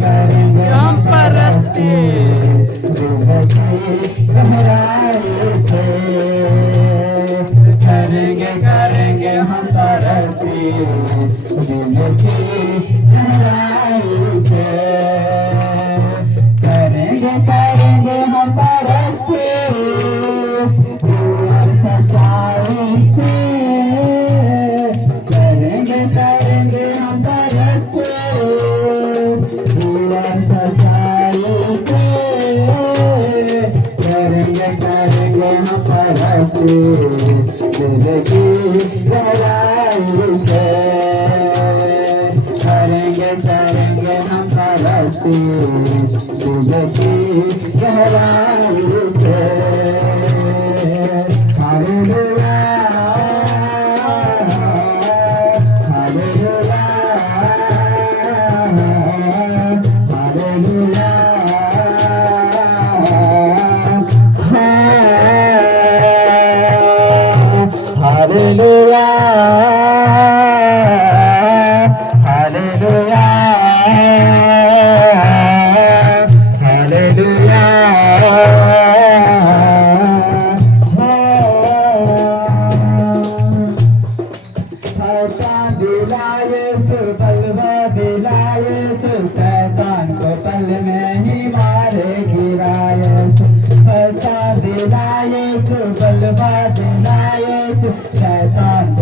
करेंगे हम परस्ती करेंगे करेंगे हम परस्ती करेंगे करेंगे हम परस्ती करेंगे करेंगे हम परस्ती करेंगे करेंगे हम परस्ती जिंदगी गहराई से करेंगे करेंगे हम परस्ती जिंदगी गहराई से hallelujah hallelujah hallelujah hallelujah hallelujah hallelujah शैतान दिलाए बलवा दिलाए शैतान को पल में ही मारे गिराए शैतान दिलाए बलवा दिलाए शैतान